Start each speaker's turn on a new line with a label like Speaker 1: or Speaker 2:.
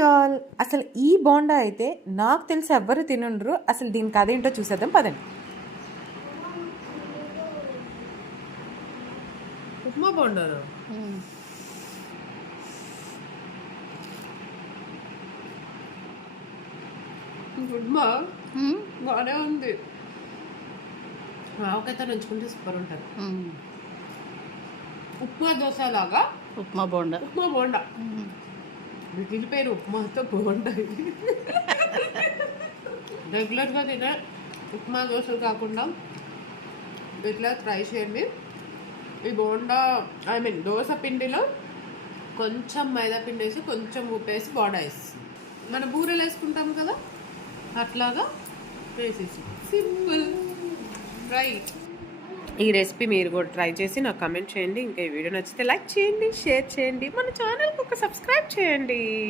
Speaker 1: Y'all అసలు ఈ బోండా అయితే నాకు తెలిసి ఎవ్వరు తినుండ్రు. అసలు దీనికి అదేంటో చూసేద్దాం పదండి.
Speaker 2: ఉప్మా బొండారు ఉప్మా? బాగానే ఉంది. ఆవకాయతో నంచుకుంటే సూపర్ ఉంటుంది. ఉప్మా దోశ లాగా
Speaker 3: ఉప్మా బోండా.
Speaker 2: ఉప్మా బోండా. మిగిలిపోయిన ఉప్మాతో బోండా రెగ్యులర్గా తినే ఉప్మా దోశలు కాకుండా ఇట్లా ట్రై చేయండి. ఈ బోండా ఐ మీన్ దోశ పిండిలో కొంచెం మైదా పిండి వేసి కొంచెం ఉప్పు వేసి వేసి. మన బూరెలు వేసుకుంటాం కదా అట్లాగా వేసేసి. సింపుల్ రైట్
Speaker 1: ఈ రెసిపీ మీరు కూడా ట్రై చేసి నాకు కమెంట్ చేయండి. ఇంకా ఈ వీడియో నచ్చితే లైక్ చేయండి షేర్ చేయండి. మన ఛానల్కి ఒక సబ్స్క్రైబ్ చేయండి.